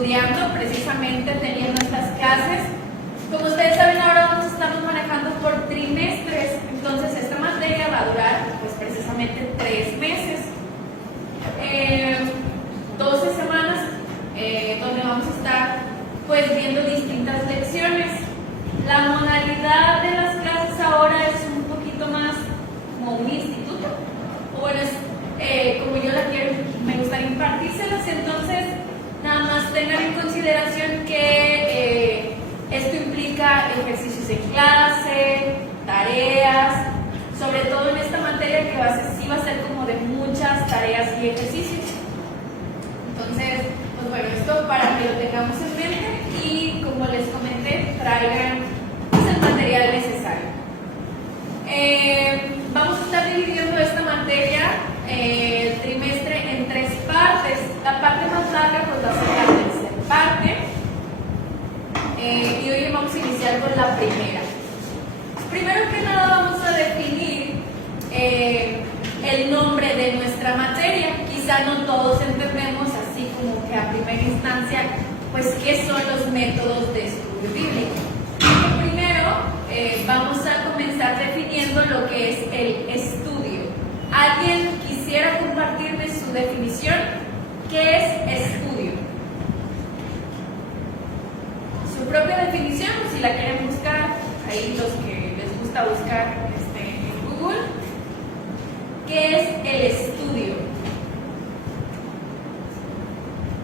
estudiando, precisamente teniendo estas clases. Como ustedes saben, ahora nos estamos manejando por trimestres, entonces esta materia va a durar pues precisamente 3 meses, 12 semanas, donde vamos a estar pues viendo distintas lecciones. La modalidad de las clases ahora es un poquito más como un instituto, o bueno, es como yo la quiero, me gustaría impartírselas, entonces nada más tengan en consideración que esto implica ejercicios en clase, tareas, sobre todo en esta materia que sí va a ser como de muchas tareas y ejercicios. Entonces, pues bueno, esto para que lo tengamos en mente y como les comenté, traigan pues, el material necesario. Vamos a estar dividiendo esta materia, el trimestre, en 3 partes. La parte más larga pues va a ser la tercera parte. Y hoy vamos a iniciar con la primera. Primero que nada vamos a definir el nombre de nuestra materia. Quizá no todos entendemos así como que a primera instancia pues qué son los métodos de estudio bíblico. Primero vamos a comenzar definiendo lo que es el estudio. ¿Alguien quisiera compartirme su definición? ¿Qué es estudio? Su propia definición, si la quieren buscar, ahí los que les gusta buscar en Google. ¿Qué es el estudio?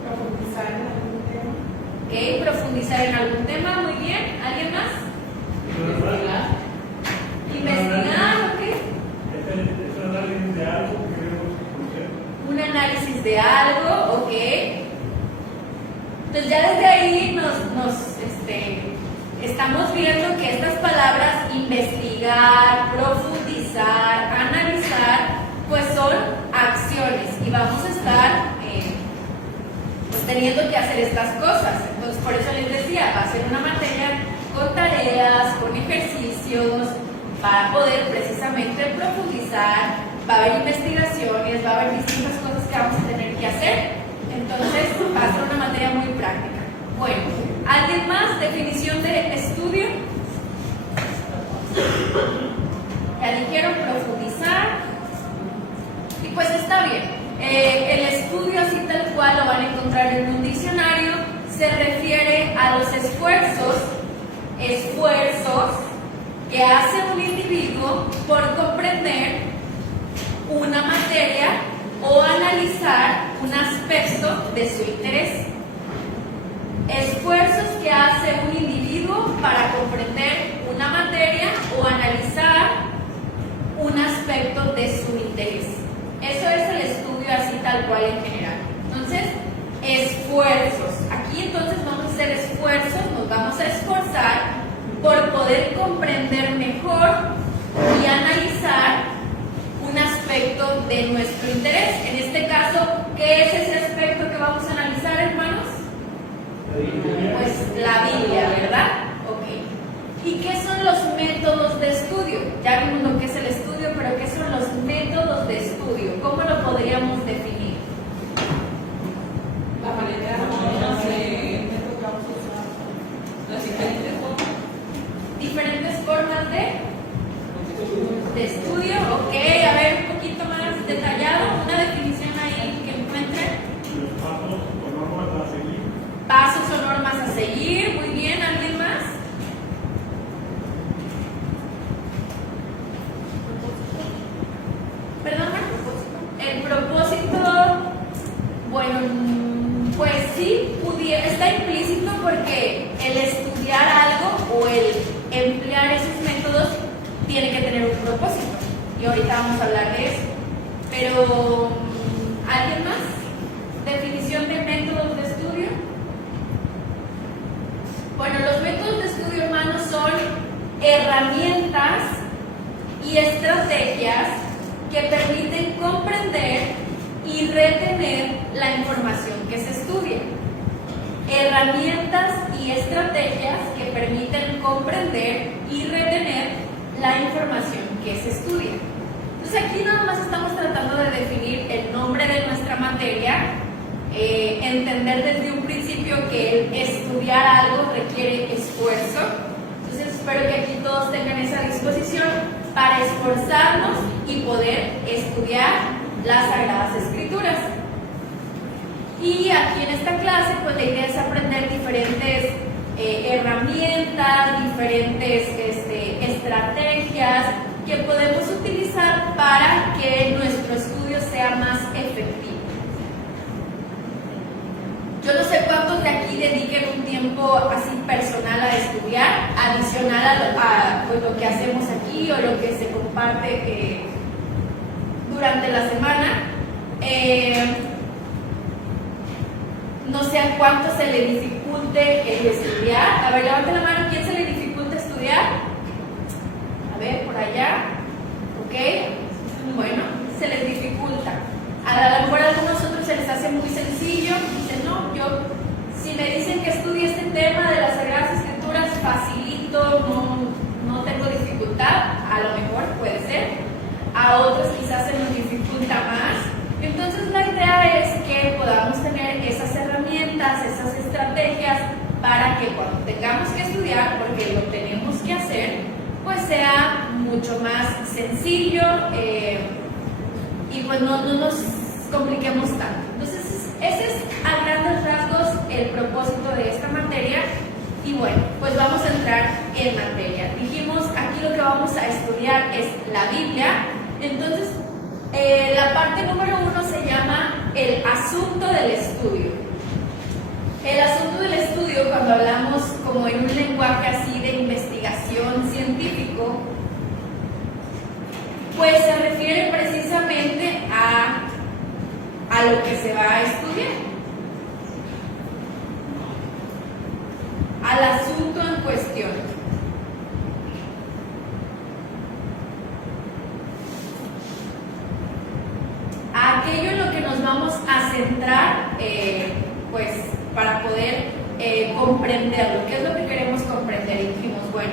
Profundizar en algún tema. ¿Ok? Profundizar en algún tema, muy bien. ¿Alguien más? Investigar. Investigar, ¿ok? Es un análisis de algo que queremos conocer. Un análisis de algo, ¿ok? Entonces ya desde ahí estamos viendo que estas palabras investigar, profundizar, analizar, pues son acciones y vamos a estar pues teniendo que hacer estas cosas. Entonces por eso les decía, va a ser una materia con tareas, con ejercicios, para poder precisamente profundizar, va a haber investigaciones, va a haber distintas cosas que vamos a tener que hacer. Entonces va a ser una materia muy práctica. Bueno, ¿alguien más? Definición de estudio. Ya dijeron profundizar. Y pues está bien. El estudio así tal cual lo van a encontrar en un diccionario. Se refiere a los esfuerzos que hace un individuo por comprender una materia o analizar un aspecto de su interés. Esfuerzos que hace un individuo para comprender una materia o analizar un aspecto de su interés. Eso es el estudio así tal cual en general. Entonces, esfuerzos. Aquí entonces vamos a hacer esfuerzos, nos vamos a esforzar por poder comprender mejor y analizar un aspecto de nuestro interés. En este caso, ¿qué es ese aspecto que vamos a analizar, hermanos? Pues la Biblia, ¿verdad? Ok. ¿Y qué son los métodos de estudio? Ya vimos lo que es el estudio, pero ¿qué son los métodos de estudio? ¿Cómo lo podríamos definir? La manera de métodos que vamos a usar. Las diferentes formas. Diferentes formas de estudio, ok. A ver, un poquito más detallado, una definición ahí que encuentren. Los pasos o normas a seguir. Pasos o normas a seguir, muy bien. ¿Alguien más? Perdón, Marco. El propósito, bueno, pues sí, está implícito porque el estudiar algo o el emplear esos métodos tiene que tener un propósito. Y ahorita vamos a hablar de eso. Pero, ¿alguien más? Definición de métodos de estudio. Bueno, los métodos de estudio, hermanos, son herramientas y estrategias que permiten comprender y retener la información que se estudia. Herramientas y estrategias que permiten comprender y retener la información que se estudia. Entonces aquí nada más estamos tratando de definir el nombre de nuestra materia, entender desde un principio que el estudiar algo requiere esfuerzo. Entonces espero que aquí todos tengan esa disposición para esforzarnos y poder estudiar las Sagradas Escrituras. Y aquí en esta clase pues la idea es aprender diferentes herramientas, diferentes estrategias que podemos utilizar para que nuestro estudio sea más efectivo. Yo no sé cuántos de aquí dediquen un tiempo así personal a estudiar, adicional a pues, lo que hacemos aquí o lo que se comparte durante la semana. No sé a cuánto se le dificulte el estudiar. A ver, levante la mano, ¿quién se le dificulta estudiar? A ver, por allá. ¿Ok? Bueno, se les dificulta. A lo mejor a algunos otros se les hace muy sencillo. Dicen, no, si me dicen que estudie este tema de las Sagradas Escrituras, facilito, no tengo dificultad. A lo mejor puede ser. A otros quizás se nos dificulta más. Entonces la idea es que podamos tener esas herramientas, esas estrategias para que cuando tengamos que estudiar, porque lo tenemos que hacer, pues sea mucho más sencillo y pues no nos compliquemos tanto. Entonces ese es a grandes rasgos el propósito de esta materia y bueno, pues vamos a entrar en materia. Dijimos aquí lo que vamos a estudiar es la Biblia, entonces la parte número 1 se llama el asunto del estudio. El asunto del estudio, cuando hablamos como en un lenguaje así de investigación científico, pues se refiere precisamente a lo que se va a estudiar, al asunto en cuestión. Aquello en lo que nos vamos a centrar, pues para poder comprenderlo. ¿Qué es lo que queremos comprender? Y dijimos, bueno,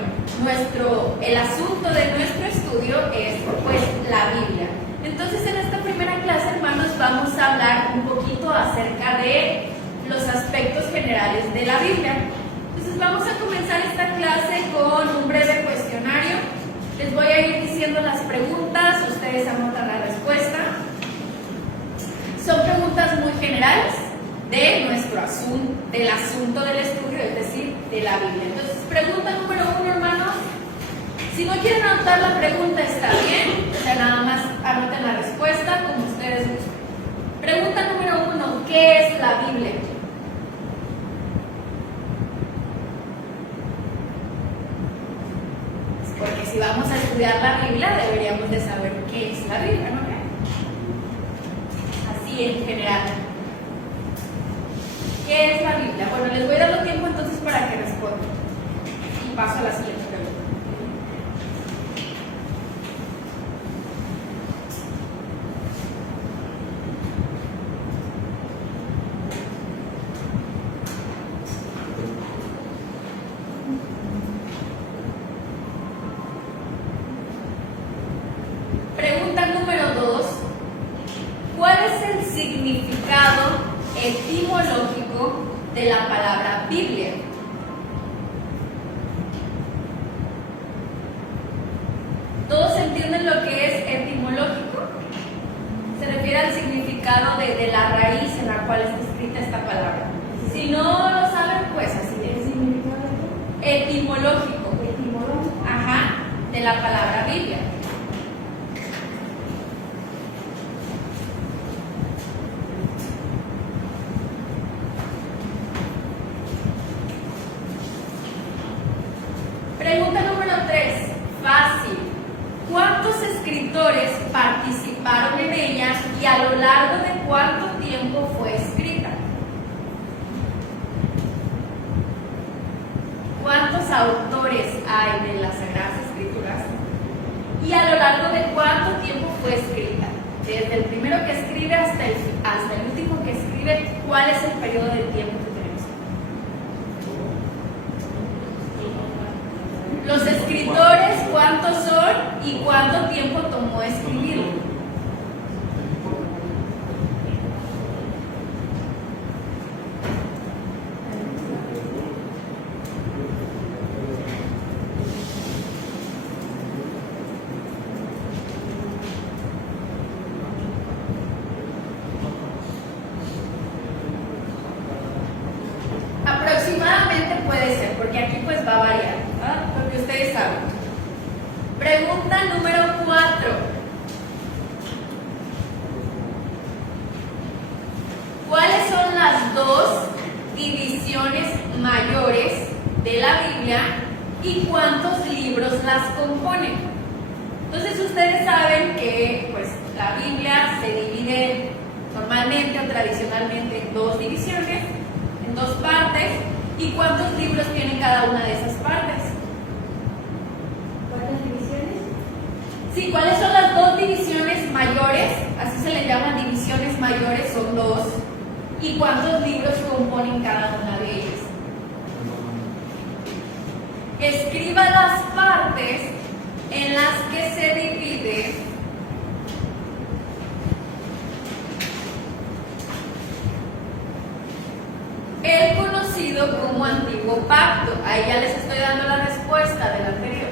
el asunto de nuestro estudio es pues la Biblia. Entonces en esta primera clase, hermanos, vamos a hablar un poquito acerca de los aspectos generales de la Biblia. Entonces vamos a comenzar esta clase con un breve cuestionario. Les voy a ir diciendo las preguntas, ustedes anotan la respuesta. Son preguntas muy generales de nuestro asunto, del asunto del estudio, es decir, de la Biblia. Entonces, pregunta número 1, hermanos. Si no quieren anotar la pregunta, está bien. O sea, nada más anoten la respuesta como ustedes gusten. Pregunta número 1, ¿qué es la Biblia? Porque si vamos a estudiar la Biblia, deberíamos de saber qué es la Biblia, ¿no? En general. ¿Qué es la Biblia? Bueno, les voy dando tiempo entonces para que respondan. Y paso a la siguiente pregunta. Pregunta número 2. ¿Cuál es el significado etimológico de la palabra Biblia? ¿Todos entienden lo que es etimológico? Se refiere al significado de la raíz en la cual está escrita esta palabra. Si no lo saben, pues así es. Etimológico. Ajá, de la palabra Biblia. Pregunta número 3, fácil. ¿Cuántos escritores participaron en ella y a lo largo de cuánto tiempo fue escrita? ¿Cuántos autores hay de las Sagradas Escrituras? ¿Y a lo largo de cuánto tiempo fue escrita? Desde el primero que escribe hasta el último que escribe, ¿cuál es el periodo de tiempo que tenemos? Los escritores, ¿cuántos son y cuánto tiempo tomó escribirlo? puede ser, porque aquí pues va a variar, ¿verdad? Porque ustedes saben. Pregunta número 4. ¿Cuáles son las dos divisiones mayores de la Biblia y cuántos libros las componen? Entonces ustedes saben que pues la Biblia se divide normalmente o tradicionalmente en dos divisiones, en dos partes. ¿Y cuántos libros tiene cada una de esas partes? ¿Cuántas divisiones? Sí, ¿cuáles son las dos divisiones mayores? Así se les llaman divisiones mayores, son dos. ¿Y cuántos libros componen cada una de ellas? Escriba las partes en las que se divide el conocido como Antiguo Pacto. Ahí ya les estoy dando la respuesta del anterior.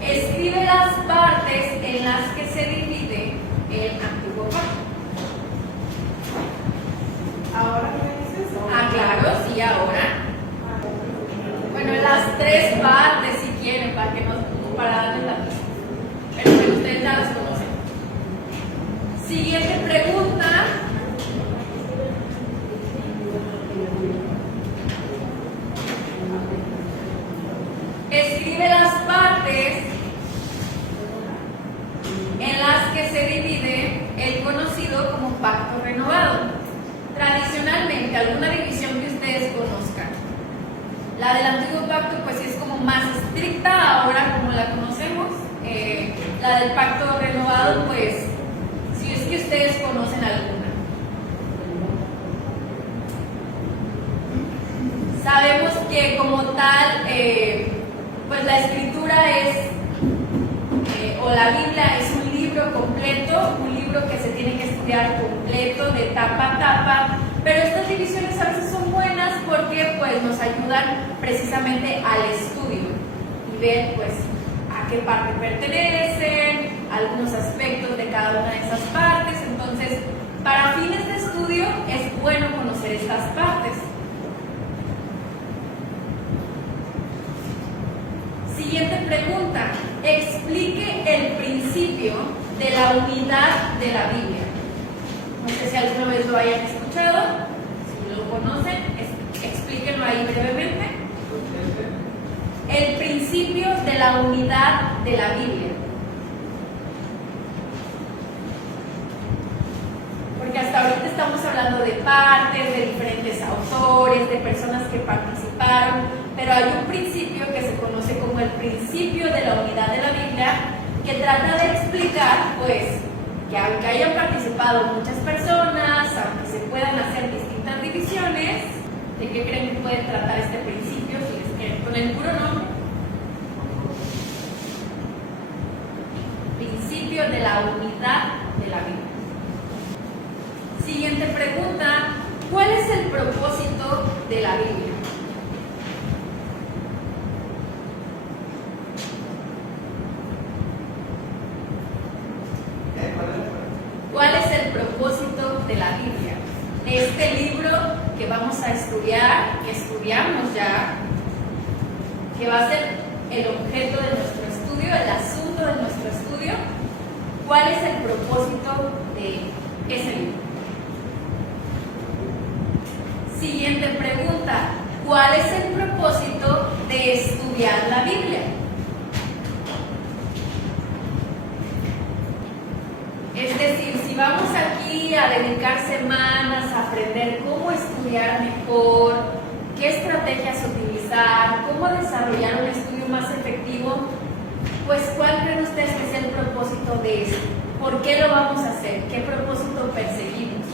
Escribe las partes en las que se divide el Antiguo Pacto. ¿Ahora me dices? Ah, claro, sí, ahora. Bueno, las tres partes si quieren, para darles la pista. Pero que ustedes ya las conocen. Siguiente pregunta. Escribe las partes en las que se divide el conocido como Pacto Renovado. Tradicionalmente, alguna división que ustedes conozcan. La del Antiguo Pacto pues es como más estricta ahora como la conocemos. La del Pacto Renovado pues si es que ustedes conocen alguna. Sabemos que como tal pues la escritura es o la Biblia es un libro completo, un libro que se tiene que estudiar completo de tapa a tapa, pero estas divisiones a veces son buenas porque pues nos ayudan precisamente al estudio y ver pues a qué parte pertenecen, algunos aspectos de cada una de esas partes. Entonces, para fines de estudio es bueno conocer estas partes. Siguiente pregunta. Explique el principio de la unidad de la Biblia. No sé si alguna vez lo hayan escuchado. Si lo conocen, explíquenlo ahí brevemente. El principio de la unidad de la Biblia. Porque hasta ahorita estamos hablando de partes, de diferentes autores, de personas que participaron, pero hay un principio que se conoce como el principio de la unidad de la Biblia, que trata de explicar, pues, que aunque hayan participado muchas personas, aunque se puedan hacer distintas divisiones, ¿de qué creen que puede tratar este principio? Si les quieren con el puro nombre. Principio de la unidad de la Biblia. Siguiente pregunta. ¿Cuál es el propósito de la Biblia? ¿Cuál es el propósito de la Biblia? De este libro que vamos a estudiar, que estudiamos ya, que va a ser el objeto de nuestro estudio, el asunto de nuestro estudio. ¿Cuál es el propósito de ese libro? Siguiente pregunta. ¿Cuál es el propósito de estudiar la Biblia? Es decir, si vamos aquí a dedicar semanas a aprender cómo estudiar mejor, qué estrategias utilizar, cómo desarrollar un estudio más efectivo, pues ¿cuál creen ustedes que sea el propósito de esto? ¿Por qué lo vamos a hacer? ¿Qué propósito perseguimos?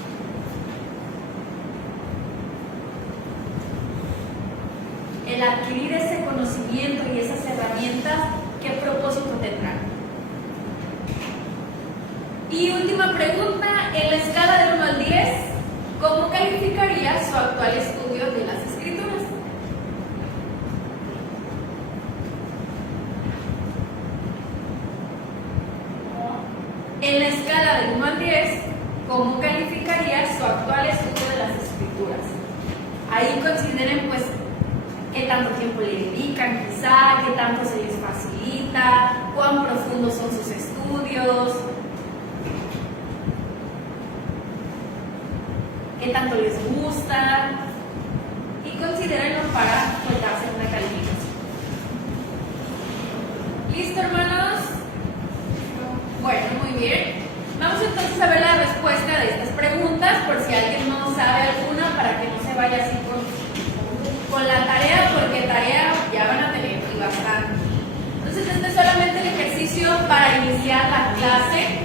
El adquirir ese conocimiento y esas herramientas, ¿qué propósito tendrán? Y última pregunta, en la escala del 1 al 10, ¿cómo calificaría su actual estudio de las Escrituras? En la escala del 1 al 10, ¿cómo calificaría su actual estudio de las Escrituras? Ahí consideren pues qué tanto tiempo le dedican quizá, qué tanto se les facilita, cuán profundos son sus estudios, qué tanto les gusta, y considérenlo para pues, darse una calificación. ¿Listo, hermanos? Bueno, muy bien. Vamos entonces a ver la respuesta de estas preguntas, por si alguien no sabe alguna, para que no se vaya así con la tarea, porque tarea ya van a tener y bastante. Entonces, este es solamente el ejercicio para iniciar la clase.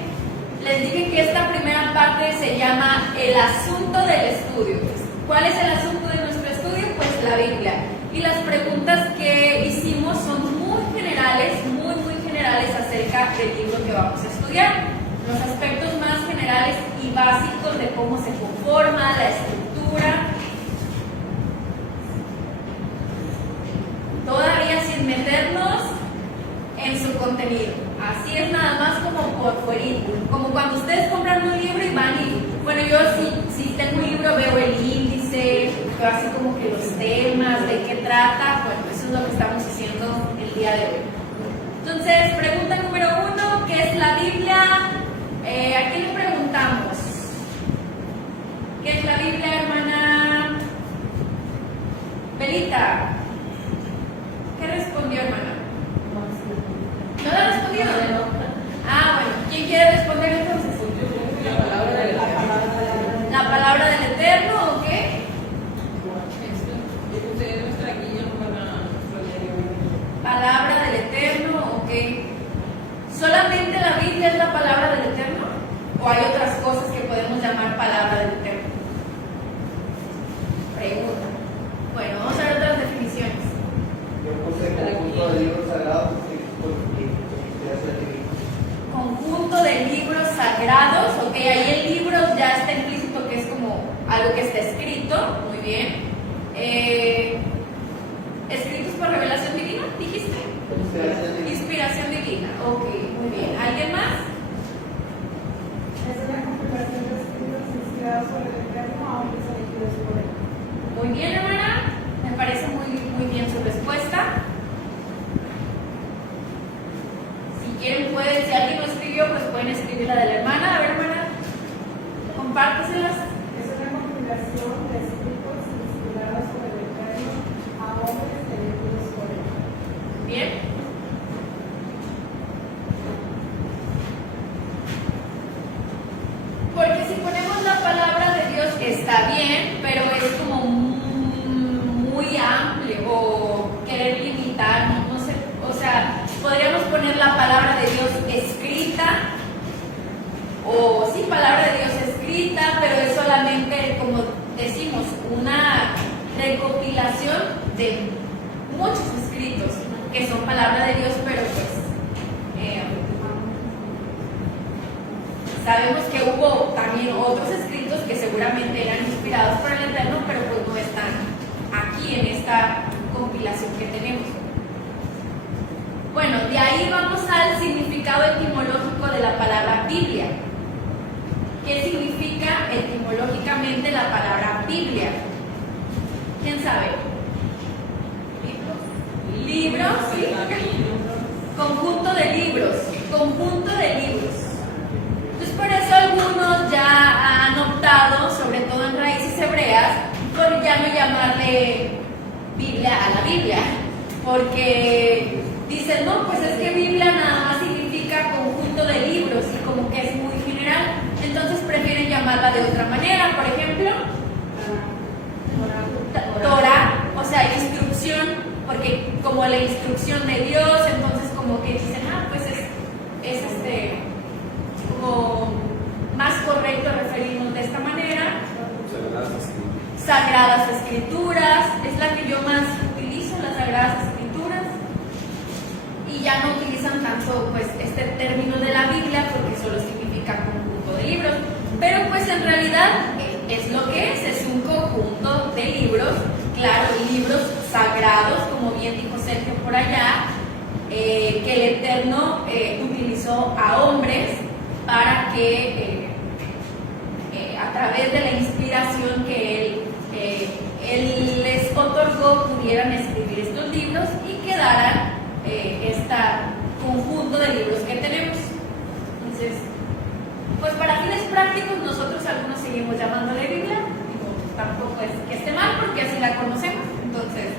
Les dije que esta primera parte se llama el asunto del estudio. ¿Cuál es el asunto de nuestro estudio? Pues la Biblia. Y las preguntas que hicimos son muy generales, muy generales acerca del libro que vamos a estudiar. Los aspectos más generales y básicos de cómo se conforma, la estructura. Todavía sin meternos en su contenido. Así es, nada más como por fuerita. Como cuando ustedes compran un libro y van y, bueno, yo si tengo un libro veo el índice, veo así como que los temas, de qué trata. Bueno, eso es lo que estamos haciendo el día de hoy. Entonces, pregunta número 1, ¿qué es la Biblia? ¿A quién le preguntamos? ¿Qué es la Biblia, hermana Belita? ¿Qué respondió, hermana? ¿No la ha respondido? Ah, bueno. ¿Quién quiere responder entonces? La palabra del Eterno. ¿La palabra del Eterno o qué? Ustedes nuestra guía para nuestro diario. ¿Palabra del Eterno o qué? ¿Solamente la Biblia es la palabra del Eterno? ¿O hay otras cosas que podemos llamar palabra del Eterno? Pregunta. Bueno, vamos a ver otras definiciones. Yo puse conjunto de libros sagrados escritos por inspiración divina. Conjunto de libros sagrados, ok, ahí el libro ya está implícito que es como algo que está escrito, muy bien. ¿Escritos por revelación divina, dijiste? Inspiración divina, ok, muy bien. ¿Alguien más? Es una compilación de escritos inspirados por el Eterno a hombres elegidos por él. Muy bien, hermana, me parece muy bien su respuesta. Si quieren pueden, si alguien lo escribió, pues pueden escribir la de la hermana. A ver, hermana, compárteselas. Es una compilación de escritos inspirados por el Eterno a hombres elegidos por él. Bien. Porque si ponemos la palabra de Dios está bien, pero es como muy amplio o querer limitar, no sé, o sea, podríamos poner la palabra de Dios escrita o sí, palabra de Dios escrita, pero es solamente, como decimos, una recopilación de muchos escritos que son palabra de Dios, pero pues sabemos que hubo también otros escritos que seguramente eran inspirados por el Eterno, pero pues no están aquí en esta compilación que tenemos. Bueno, de ahí vamos al significado etimológico de la palabra Biblia. ¿Qué significa etimológicamente la palabra Biblia? ¿Quién sabe? Libros, ¿sí? Conjunto de libros, conjunto de libros. Entonces por eso algunos ya han optado, sobre todo en raíces hebreas, por ya no llamarle Biblia a la Biblia, porque dicen, no, pues es que Biblia nada más significa conjunto de libros y como que es muy general, entonces prefieren llamarla de otra manera, por ejemplo, Torah, o sea, instrucción, porque como la instrucción de Dios, entonces como que dicen, pues es como más correcto referirnos de esta manera. Sagradas Escrituras, es la que yo más utilizo, las Sagradas Escrituras, y ya no utilizan tanto pues este término de la Biblia porque solo significa conjunto de libros, pero pues en realidad es lo que es un conjunto de libros, claro, libros sagrados, como bien dijo Sergio por allá, que el Eterno utilizó a hombres para que a través de la inspiración que él Él les otorgó pudieran escribir estos libros y quedaran este conjunto de libros que tenemos. Entonces, pues para fines prácticos nosotros algunos seguimos llamándole Biblia, tampoco es que esté mal porque así la conocemos. Entonces,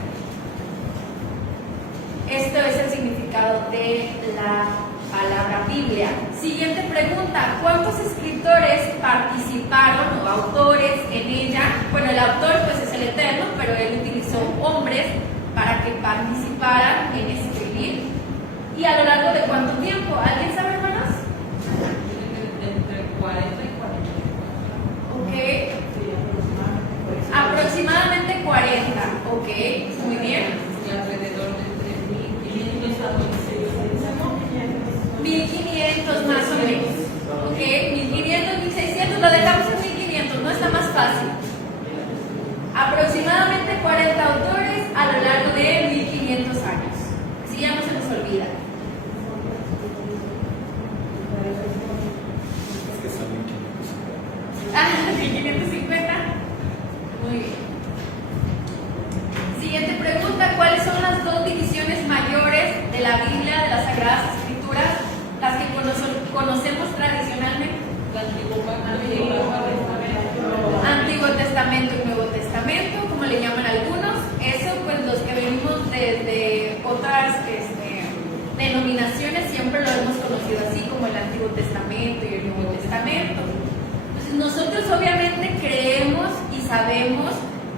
esto es el significado de la palabra Biblia. Siguiente pregunta: ¿cuántos escritores participaron o autores en ella? Bueno, el autor pues es el Eterno, pero él utilizó hombres para que participaran en escribir. ¿Y a lo largo de cuánto tiempo? ¿Alguien sabe, hermanos? Entre 40 y 44. Ok. Aproximadamente 40. Ok, muy bien. Y alrededor de 3.500 a 1500 más o menos. Ok, 1500, 1600, lo dejamos en 1500, no está más fácil. Aproximadamente 40 autores a lo largo de 1500 años. Así ya no se nos olvida. Es que son 1550. Ah, 1550. Muy bien. Siguiente pregunta: ¿cuáles son las dos divisiones mayores de la Biblia, de las Sagradas Escrituras, las que conocemos tradicionalmente? Antiguo Testamento y Nuevo Testamento, como le llaman algunos. Eso, pues los que venimos de otras denominaciones siempre lo hemos conocido así, como el Antiguo Testamento y el Nuevo Testamento. Entonces nosotros obviamente creemos y sabemos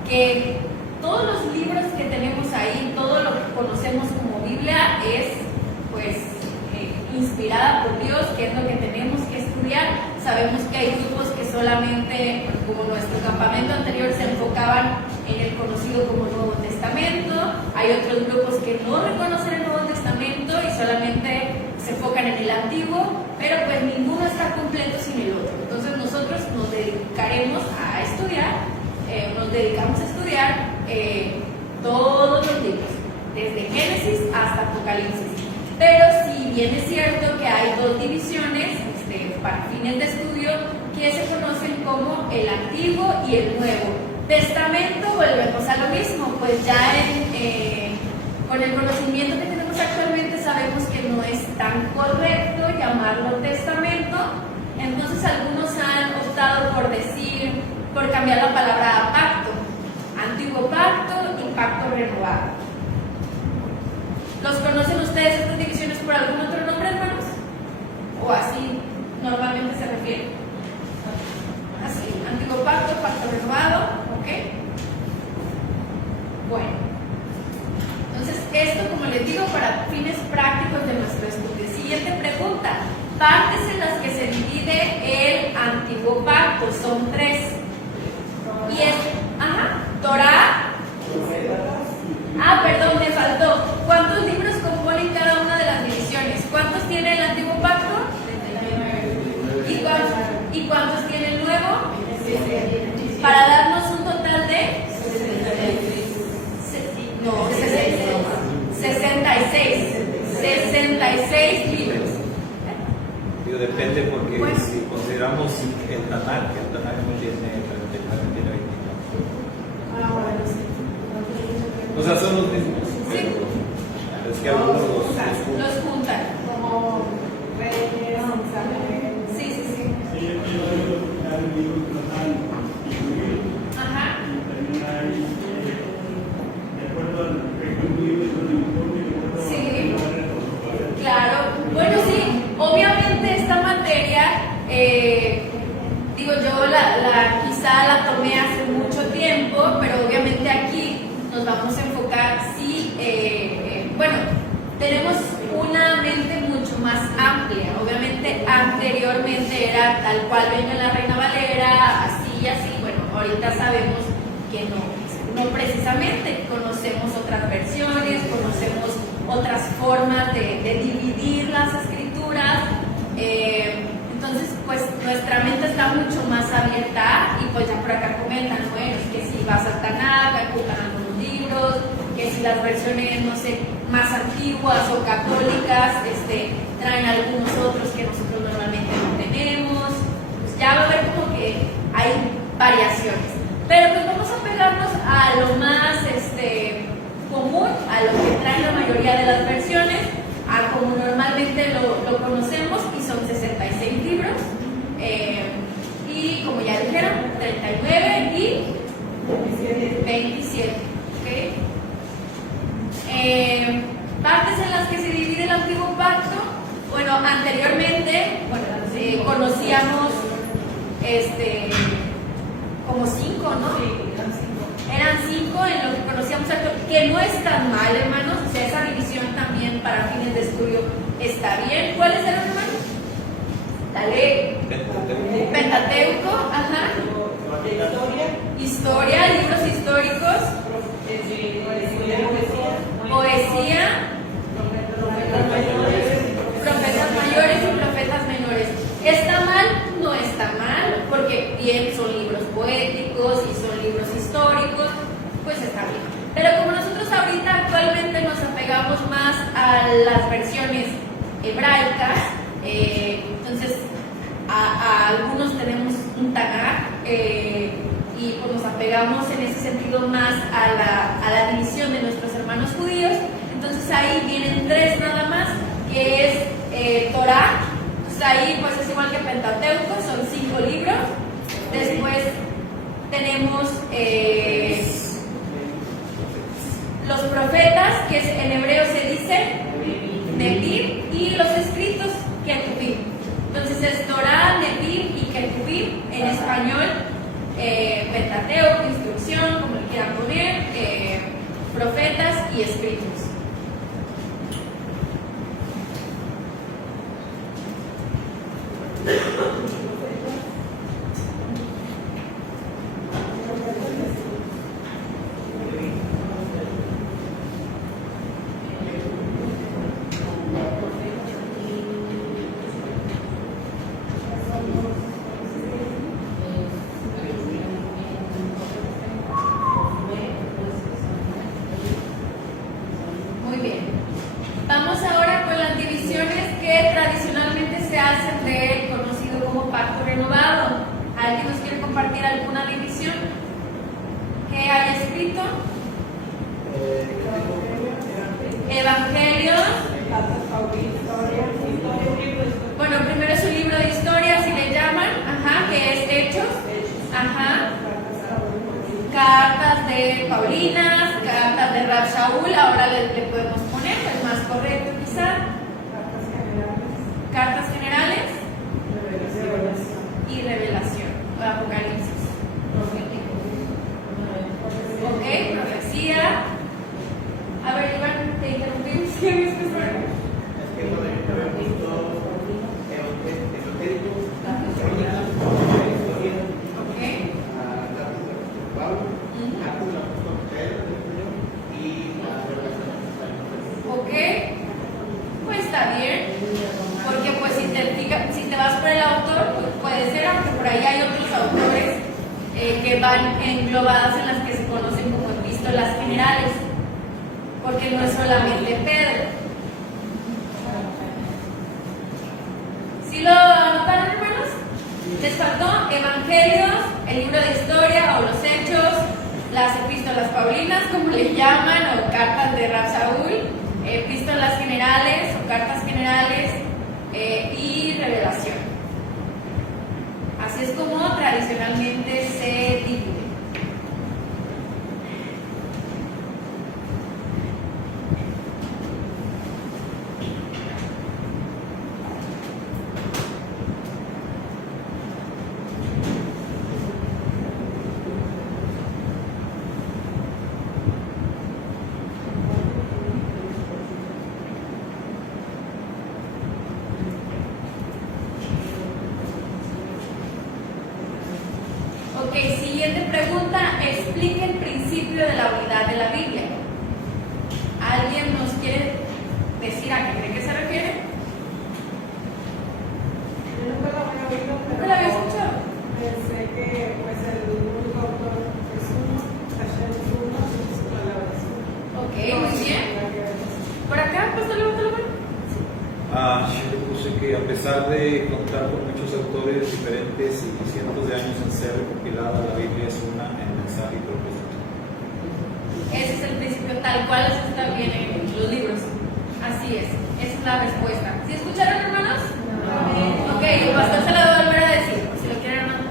que todos los libros que tenemos ahí, todo lo que conocemos como Biblia es pues inspirada por Dios, que es lo que tenemos que estudiar. Sabemos que hay grupos que solamente, como nuestro campamento anterior, se enfocaban en el conocido como Nuevo Testamento. Hay otros grupos que no reconocen el Nuevo Testamento y solamente se enfocan en el Antiguo, pero pues ninguno está completo sin el otro. Entonces nosotros nos dedicaremos a estudiar, dedicamos a estudiar todos los libros, desde Génesis hasta Apocalipsis. Pero si bien es cierto que hay dos divisiones para fines de estudio que se conocen como el Antiguo y el Nuevo Testamento, volvemos a lo mismo, pues ya con el conocimiento que tenemos actualmente sabemos que no es tan correcto llamarlo testamento. Entonces algunos han optado por cambiar la palabra a pacto, antiguo pacto y pacto renovado. ¿Los conocen ustedes estas divisiones por algún otro nombre, hermanos? ¿O así normalmente se refiere? Así, antiguo pacto, pacto renovado, ¿ok? Bueno, entonces esto, como les digo, para fines prácticos de nuestro estudio. Siguiente pregunta: partes en las que se divide el antiguo pacto son 3. Y es, Torá. Perdón, me faltó. ¿Cuántos libros componen cada una de las divisiones? ¿Cuántos tiene el antiguo pacto? 39. ¿Y cuántos tiene el nuevo? Para darnos un total de 66 libros. Digo, depende porque Pues, si consideramos el Tanakh no tiene 39, tiene 29. Bueno, sí. O sea, son los mismos. Sí. Pero es que algunos Los juntan. Como Reyes, Samuel. Sí. Sí, yo quiero dar un libro total incluido. Ajá. Y también hay, de acuerdo al reconstruido y con el informe, de acuerdo a Sí. la Claro. Bueno, sí. Obviamente esta materia, quizá la tomé hace mucho tiempo, pero obviamente aquí nos vamos a enfocar, tenemos una mente mucho más amplia. Obviamente anteriormente era tal cual venga la Reina Valera, así y así. Bueno, ahorita sabemos que no precisamente. Conocemos otras versiones, conocemos otras formas de dividir las escrituras. Entonces, pues nuestra mente está mucho más abierta y pues ya por acá comentan, bueno, que si vas al Tanakh, ocupan algunos libros, que si las versiones, no sé, más antiguas o católicas, traen algunos otros que nosotros normalmente no tenemos. Pues ya va a ver como que hay variaciones. Pero pues vamos a pegarnos a a lo más común, a lo que traen la mayoría de las versiones, a como normalmente lo conocemos, y son 66 libros. Y como ya dijeron, 39 y 27. ¿Okay? Partes en las que se divide el Antiguo Pacto. Bueno, anteriormente conocíamos como 5, ¿no? Eran 5 en lo que conocíamos actualmente, que no es tan mal, hermanos. O sea, esa división también para fines de estudio está bien. ¿Cuáles eran, hermanos? La ley, Pentateuco, ajá. Historia, libros históricos, poesía, profetas mayores y profetas menores. ¿Está mal? No está mal, porque bien son libros poéticos y son libros históricos, pues está bien. Pero como nosotros ahorita actualmente nos apegamos más a las versiones hebraicas, entonces a algunos tenemos un Tanaj, y pues nos apegamos en ese sentido más a la división de nuestros hermanos judíos. Entonces ahí vienen 3 nada más, que es Torah. Entonces ahí pues es igual que Pentateuco, son 5 libros. Después tenemos los profetas, que en hebreo se dice Nevi'im, y los escritos Ketuvim. Entonces es Torah, Nevi'im y Ketuvim, en español Pentateuco, instrucción, como le quieran poner, profetas y escritos. Muy bien. Vamos ahora con las divisiones que tradicionalmente se hacen del conocido como Pacto Renovado. ¿Alguien nos quiere compartir alguna división que haya escrito? Evangelios. Bueno, primero es un libro de historia, si le llaman, ajá, que es Hechos, ajá. Cartas de Paulinas, cartas de Rab Shaul, ahora le podemos poner, pues más correcto quizá. Cartas generales y revelación, o Apocalipsis. Ok, profecía. A ver, Iván, te interrumpimos. ¿Qué habías pensado? Es que lo de Ok, pues está bien, porque pues si te vas por el autor, pues puede ser, aunque por ahí hay otros autores que van englobadas en las que se conocen como epístolas generales, porque no es solamente Pedro. ¿Sí lo anotaron, hermanos? Les faltó Evangelios, el libro de historia o los Hechos, las epístolas paulinas, como le llaman, o cartas de Rab Shaul, epístolas generales o cartas generales, y revelación. Así es como tradicionalmente se divide. Ok, siguiente pregunta. Explique el principio de la unidad de la Biblia. ¿Alguien nos quiere decir a qué cree que se refiere? Yo nunca lo había oído, pero ¿Nunca lo había escuchado? pensé que pues el único autor es uno, Hashem es uno, y sus palabras son uno. Ok, muy bien. Por acá, pues levanta la mano. Yo le puse que a pesar de contar con muchos autores diferentes y cientos de años en ser recopilada, la Biblia es una en mensaje y propósito. Ese es el principio tal cual está bien en los libros. Así es, esa es la respuesta. ¿Sí escucharon, hermanos? Ok, el pastor se lo va a volver a decir, por si lo quieren anotar.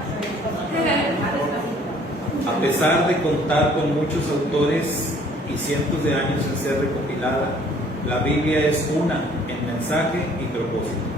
A pesar de contar con muchos autores y cientos de años en ser recopilada, la Biblia es una en mensaje y propósito.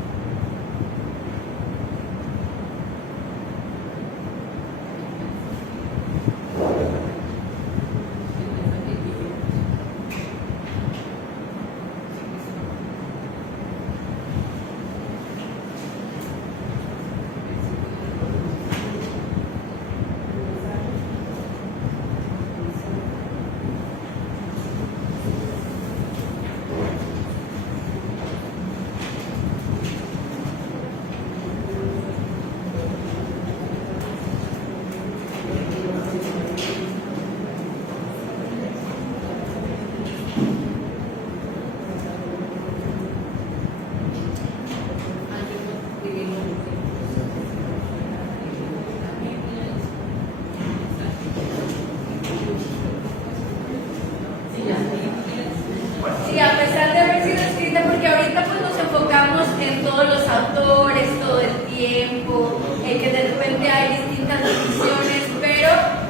Sí, a pesar de haber sido escrita, porque ahorita pues nos enfocamos en todos los autores, todo el tiempo, que de repente hay distintas divisiones, pero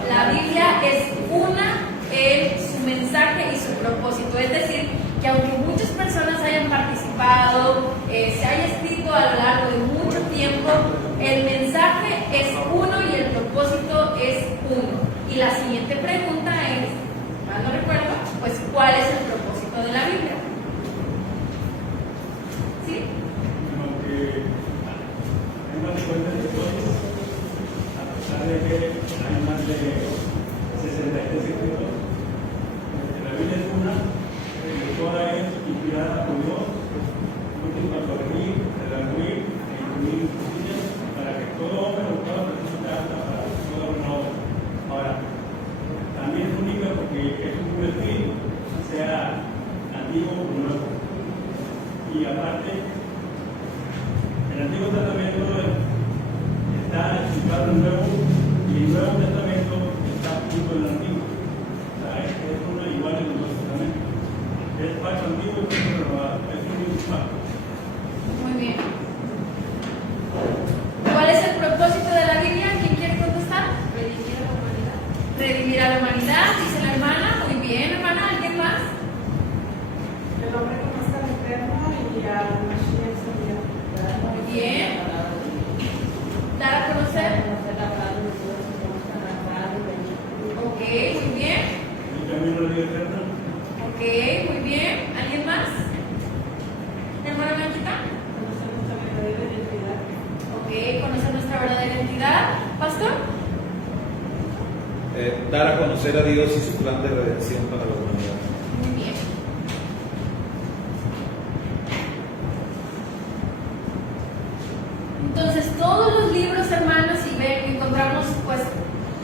la Biblia es una en su mensaje y su propósito. Es decir, que aunque muchas personas hayan participado, se haya escrito a lo largo de mucho tiempo, el mensaje es uno y el propósito es uno. Y la siguiente pregunta es, mal no recuerdo, pues ¿cuál es el propósito de la Biblia? ¿Sí? Aunque hay más de 50 escritos, a pesar de que hay más de 63 escritos, la Biblia es una, toda es inspirada por Dios, útil para corregir, redarguir e instruir en justicia, para que todo hombre o toda persona esté apta para toda buena obra. Ahora, también es única porque es un puro espíritu, sea antiguo o nuevo. Y aparte, el Antiguo Testamento está explicado en el Nuevo y el Nuevo Testamento está junto en el Antiguo. O sea, es uno igual en los dos testamentos. Es pacto antiguo y pacto renovado. Es un mismo pacto. Muy bien. ¿Cuál es el propósito de la Biblia? ¿Quién quiere contestar? Redimir a la humanidad. Redimir a la humanidad, dice la hermana. Muy bien, hermana. ¿Alguien más? Que el hombre conozca al Eterno y al Mashiach su día. Muy bien. Dar a conocer. Ok, muy bien. El camino de la vida eterna. Ok, muy bien. ¿Alguien más? ¿Hermana Blanquita? Conocer nuestra verdadera identidad. Ok, conocer nuestra verdadera identidad. ¿Pastor? Dar a conocer a Dios y su plan de redención para la humanidad. Muy bien. Entonces, todos los libros, hermanos, si ven que encontramos pues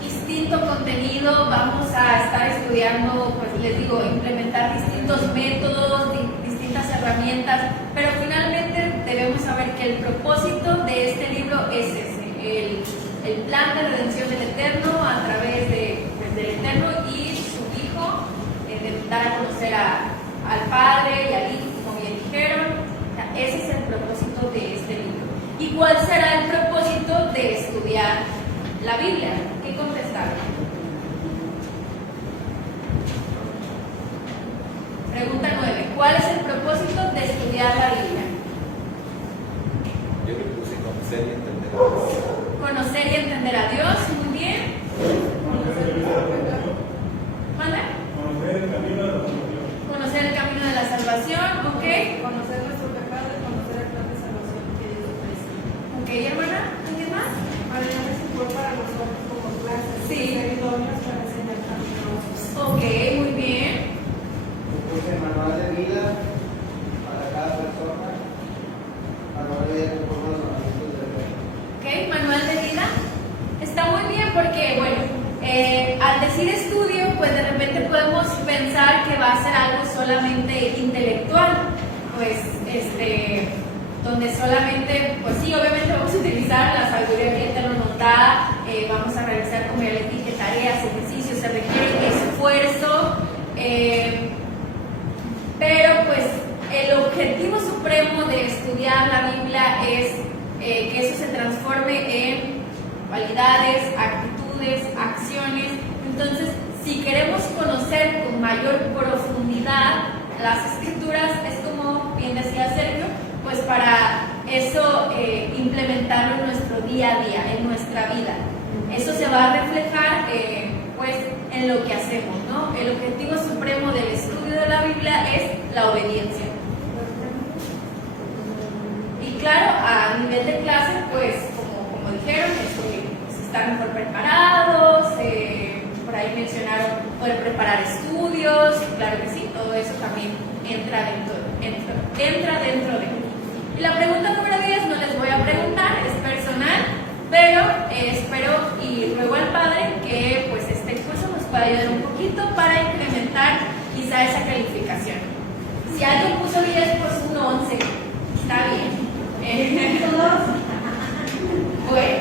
distinto contenido, vamos a estar estudiando, pues les digo, implementar distintos métodos, distintas herramientas, pero finalmente debemos saber que el propósito de este libro es ese, el plan de redención del Eterno a través del Eterno y su Hijo, de dar a conocer al Padre y al Hijo, como bien dijeron. O sea, ese es el propósito de este libro. ¿Y cuál será el propósito de estudiar la Biblia? ¿Qué contestaron? Pregunta 9. ¿Cuál es el propósito de estudiar la Biblia? Yo le puse conocer y entender a Dios. Conocer y entender a Dios. Muy bien. Conocer el camino de la salvación. ¿Manda? Conocer el camino de la salvación. Conocer el camino de la salvación. Ok. Conocer nuestro pecado y conocer el plan de salvación que Dios ofrece. Ok, hermana. ¿Alguien más? Para Dios es igual para nosotros como clases. Sí. Ser idóneos para enseñar a otros. Ok, muy bien. Puse manual de vida para cada persona, manual de vida conforme a los mandamientos del rey. Ok, manual de vida. Está muy bien porque, bueno, al decir estudio, pues de repente podemos pensar que va a ser algo solamente intelectual, pues, donde solamente, pues sí, obviamente vamos a utilizar la sabiduría que el Eterno nos da, vamos a realizar, como ya les dije, tareas, ejercicios, se requiere esfuerzo, estudiar la Biblia es que eso se transforme en cualidades, actitudes, acciones. Entonces, si queremos conocer con mayor profundidad las Escrituras, es como bien decía Sergio, pues para eso implementarlo en nuestro día a día, en nuestra vida. Eso se va a reflejar pues en lo que hacemos, ¿no? El objetivo supremo del estudio de la Biblia es la obediencia. Y claro, a nivel de clase, pues como dijeron, pues, estar mejor preparados, por ahí mencionaron poder preparar estudios, claro que sí, todo eso también entra dentro de. Y la pregunta número 10 no les voy a preguntar, es personal, pero espero y ruego al Padre que pues este curso nos pueda ayudar un poquito para incrementar quizá esa calificación. Si alguien puso 10, pues un 11, está bien. Bueno,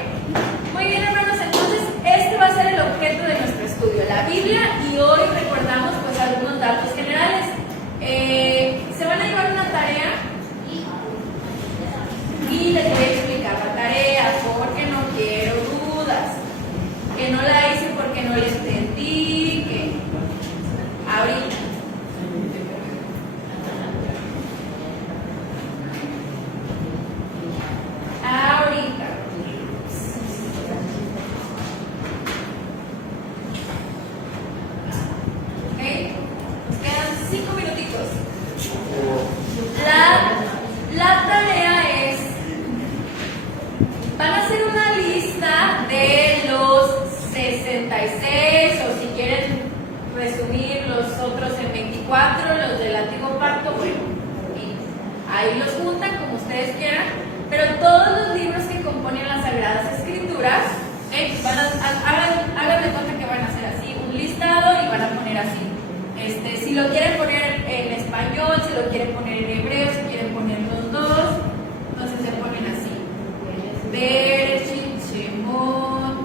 muy bien, hermanos, entonces este va a ser el objeto de nuestro estudio, la Biblia, y hoy recordamos pues algunos datos generales. Se van a llevar una tarea y les voy a explicar la tarea porque no quiero dudas, que no la hice porque no la entendí, que ahorita. La tarea es, van a hacer una lista de los 66, o si quieren resumir los otros en 24, los del Antiguo Pacto, bueno, y ahí los juntan como ustedes quieran, pero todos los libros que componen las Sagradas Escrituras, háganme cuenta que van a hacer así, un listado y van a poner así. Si lo quieren poner en español, si lo quieren poner en hebreo, si quieren poner los dos, entonces se ponen así. Bereshit, Shemot,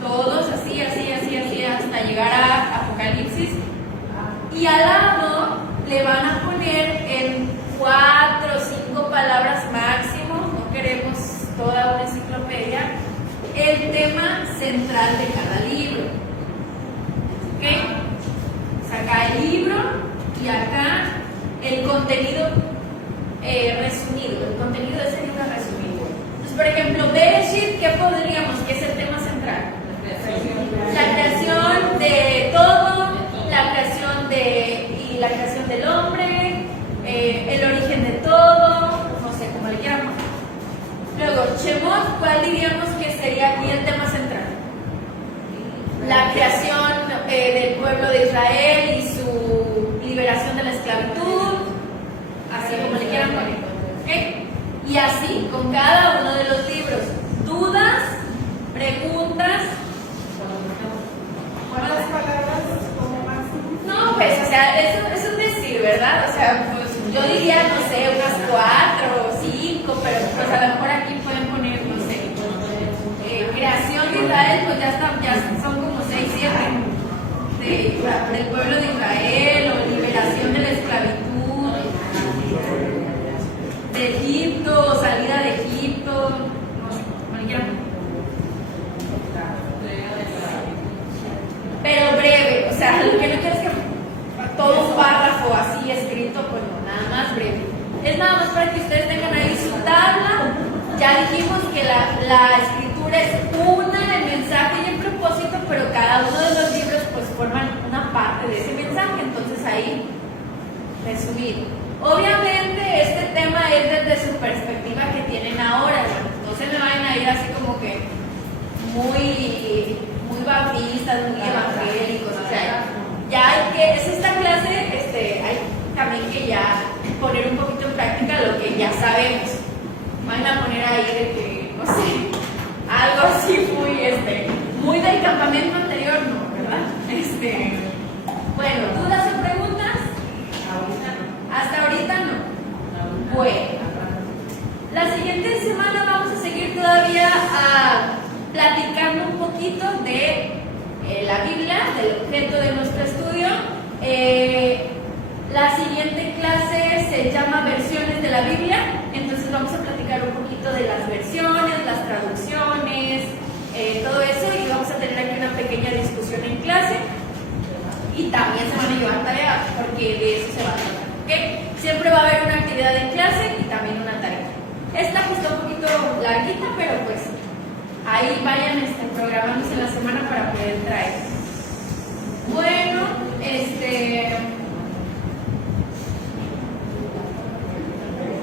todos así, hasta llegar a Apocalipsis. Y al lado le van a poner en 4 o 5 palabras máximo, no queremos toda una enciclopedia, el tema central de cada libro. ¿Ok? Acá el libro y acá el contenido resumido, el contenido de ese libro resumido. Entonces, por ejemplo, Bereshit, ¿qué podríamos? ¿Qué es el tema central? La creación de todo, la creación del hombre, el origen de todo, no sé, como le quieran poner. Luego, Shemot, ¿cuál diríamos que sería aquí el tema central? La creación del pueblo de Israel y su liberación de la esclavitud, así como le quieran poner, ¿okay? Y así con cada uno de los libros. Dudas, preguntas. ¿Cuántas palabras como máximo? No, pues, o sea, es un decir, ¿verdad? O sea, pues yo diría, no sé, unas 4 o 5, pero pues a lo mejor aquí pueden poner, no sé, creación de Israel, pues ya son como 6, 7 del pueblo de Israel, o liberación de la esclavitud, de Egipto, o salida de Egipto, no sé, como le quieran. Pero breve, o sea, lo que no quiero es que todo un párrafo así escrito, pues no, nada más breve. Es nada más para que ustedes tengan ahí su tabla. Ya dijimos que la escritura es el mensaje y el propósito, pero cada uno de los libros pues forman una parte de ese mensaje, entonces ahí resumido. Obviamente este tema es desde su perspectiva que tienen ahora, no se me vayan a ir así como que muy bautistas, muy evangélicos, o sea, ya hay que, es esta clase, hay también que ya poner un poquito en práctica lo que ya sabemos. Van a poner ahí de que, no sé, algo así muy del campamento anterior, no, ¿verdad? Bueno, ¿dudas o preguntas? Hasta ahorita no. Bueno, la siguiente semana vamos a seguir todavía platicando un poquito de la Biblia, del objeto de nuestro estudio. La siguiente clase se llama Versiones de la Biblia, entonces Entonces vamos a platicar un poquito de las versiones, las traducciones, todo eso, y vamos a tener aquí una pequeña discusión en clase. Y también se van a llevar tarea, porque de eso se va a tratar, ¿ok? Siempre va a haber una actividad en clase y también una tarea. Esta pues está un poquito larguita, pero pues ahí vayan programándose en la semana para poder traer. Bueno,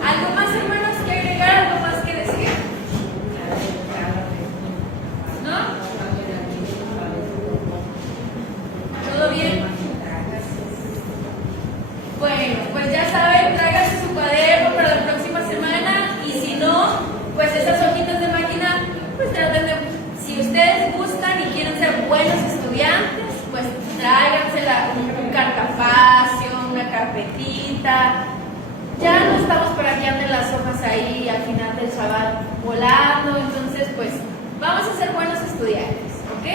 ¿algo más, hermanos, que agregar? ¿Algo más que decir? ¿No? ¿Todo bien? Bueno, pues ya saben, tráiganse su cuaderno para la próxima semana, y si no, pues esas hojitas de máquina, pues traten de, si ustedes gustan y quieren ser buenos estudiantes, pues tráigansela un cartapacio, una carpetita. Ya no estamos para que anden las hojas ahí al final del Shabbat volando, entonces pues vamos a ser buenos estudiantes, ¿ok?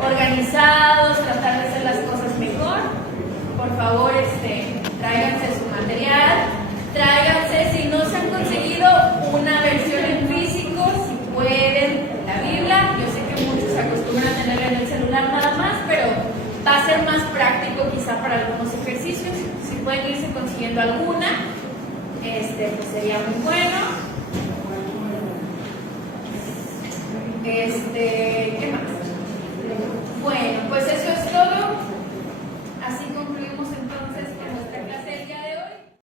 Organizados, tratar de hacer las cosas mejor. Por favor, tráiganse su material, tráiganse, si no se han conseguido una versión en físico, si pueden, la Biblia. Yo sé que muchos se acostumbran a tenerla en el celular nada más, pero va a ser más práctico quizá para algunos ejercicios. Si pueden irse consiguiendo alguna, pues sería muy bueno. ¿Qué más?